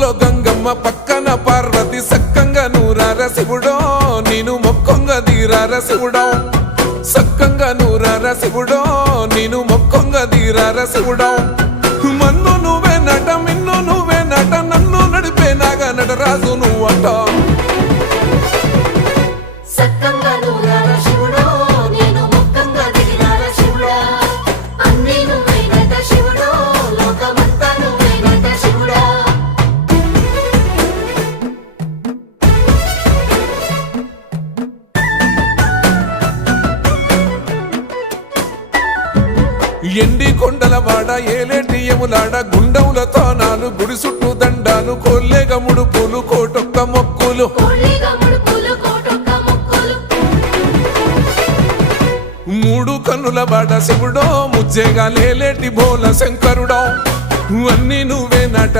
ముక్కుల్లో గంగమ్మ పక్కన పార్వతి సక్కంగా నూరార శివుడో నేను మొక్కొంగ దీరార శివుడో సక్కంగా నూరార శివుడో నేను మొక్కొంగ దీరార శివుడో మన్ను నువ్వే నట మిన్ను నువ్వే నట నన్ను నడిపే నాగా నటరాజు నువ్వట సక్కంగా నూరార శివుడో నేను మొక్కంగా దిగిరార శివుడా అన్నీ నువ్వేనట శివుడో లోకమంతా నువ్వేనట శివుడా ఎండి కొండల వాడ ఏలేటి యములాడ గుండములతో నాలు గుడి చుట్టూ దండాలు కొల్లేగ ముడుపులు కోటొక్క మొక్కులు కోళ్ళిగా ముడుపులు కోటొక్క మొక్కులు మూడు కన్నుల వాడ శివుడో ముజ్జేగా లేలేటి బోల శంకరుడో అన్నీ నువ్వే నట